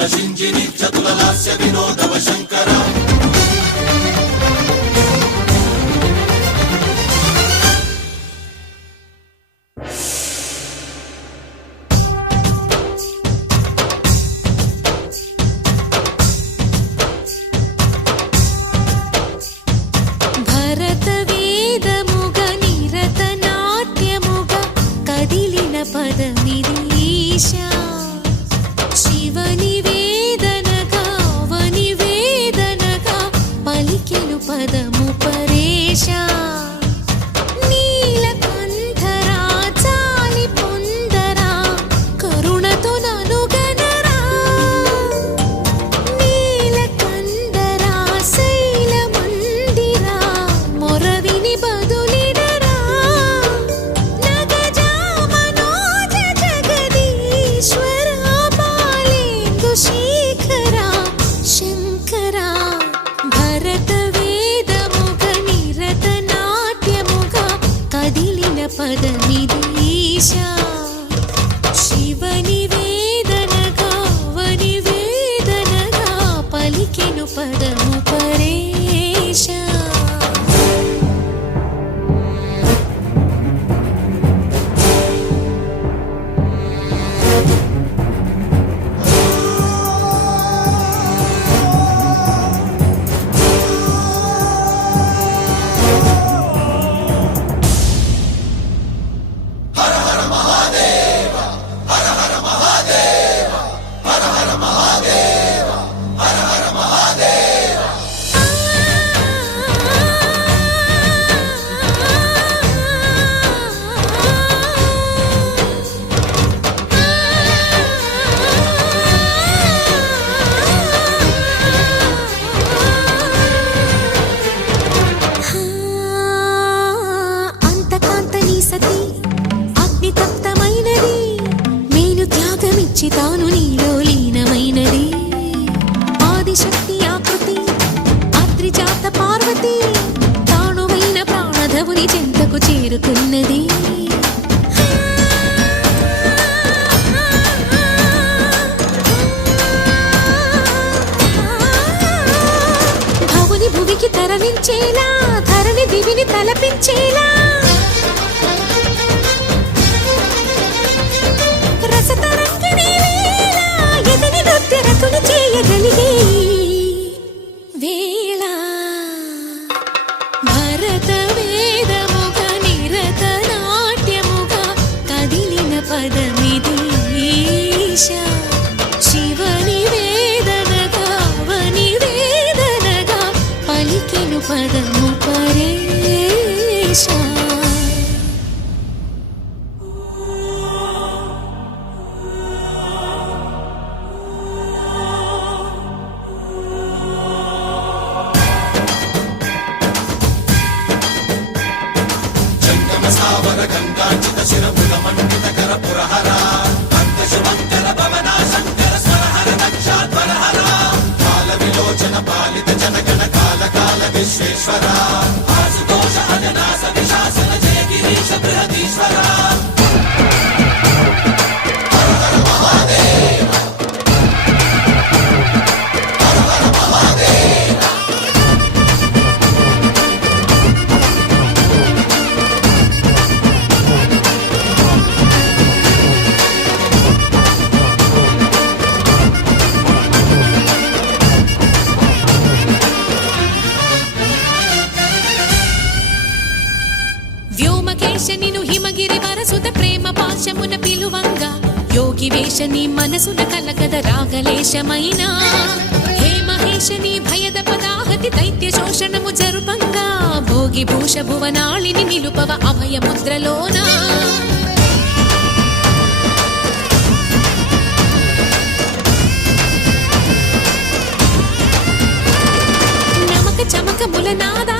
చతుల సింజిని చతుల లాస్య వినోదవ శంకర తాను నీలో లీనమైనది ఆదిశక్తి ఆకృతి అద్రిజాత పార్వతి తానువైన ప్రాణధవుని చెంతకు చేరుకున్నది భవుని భువికి తరలించేలా ధరణి దివిని తలపించేలా చేయగలిగే వేళ భరత వేదముగ నిరత నాట్యముగ కదిలిన పదమిది ఈశా శివని వేదనగా వని వేదనగా పలికెను పదము పరేశా గంగాచిత శిరముల మండిత కర పురహర అంతశుభంకర భవనా శంకర స్వరహర నక్షాధ్వరహర కాల విలోచన పాలిత జనగణ కాల కాల విశ్వేశ్వర ఆశుతోష అజనాశ విశాసన జయ గిరీశ బృహదీశ్వర నిను హిమగిరి వరసుత ప్రేమ పాశమున పిలువంగా యోగి వేషని మనసున కలకద రాగలేశమైనా హే మహేశని భయద పదాహతి దైత్య శోషణము జరుపంగా భోగి భూష భువనాళిని నిలుపవ అభయ ముద్రలోనా నమక చమక ములనాదా